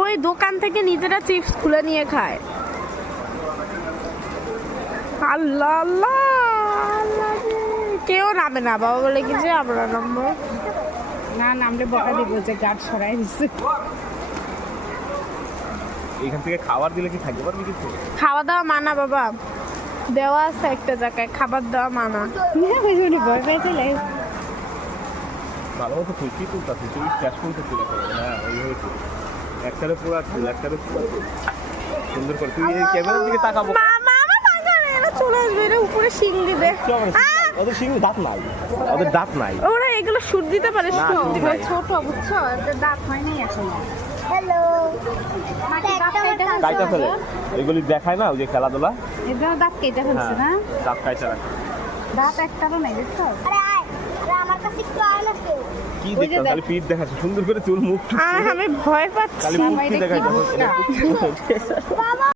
ওই দোকান থেকে নিজেরা চিপস খুলে নিয়ে খায়। আল্লাহ আল্লাহ আল্লাহ রে। কেউ নামে না, বাবা বলে কি যে আমরা নামবো না, নামলে বকা দিব যে গার্ড সরাই দিচ্ছে। এখান থেকে খাবার দিলে কি থাকতে পারবি কিছু? খাওয়া দাওয়া মানা বাবা, দেওয়া আছে একটা জায়গায় খাবার দেওয়া মানা। ভয় পাইতে লাগে। ভালো মতো খুশি তুলতাছি, তুই শেষ করতে তুলে হ্যাঁ ওইভাবে তুল। একটারে পুরো তুল, একটারে পুরো তুল। সুন্দর করে তুই এই ক্যামেরার দিকে তাকাবো। চলে আসবে, এরা উপরে শিং দিবে। ওদের শিং দাঁত নাই, ওদের দাঁত নাই। ওরা এগুলো সুর দিতে পারে, না, সুর সুর দিবে। নাই। ছোট বুঝছো, এদের দাঁত হয়নি এখনো। হ্যালো কাইটা ফেলে এগুলি দেখায় না ওই যে খেলাধুলা। এর জন্য দাঁত কেটে ফেলছে না, দাঁত কাইটা রাখে। দাঁত একটারও নাই দেখছো। আরে আয় আরে আমার কাছে একটু আয় না কেউ কি দেখছো খালি পিঠ দেখাচ্ছে, সুন্দর করে চুল মুখ আর আমি ভয় পাচ্ছি। খালি মুখ দেখাইতে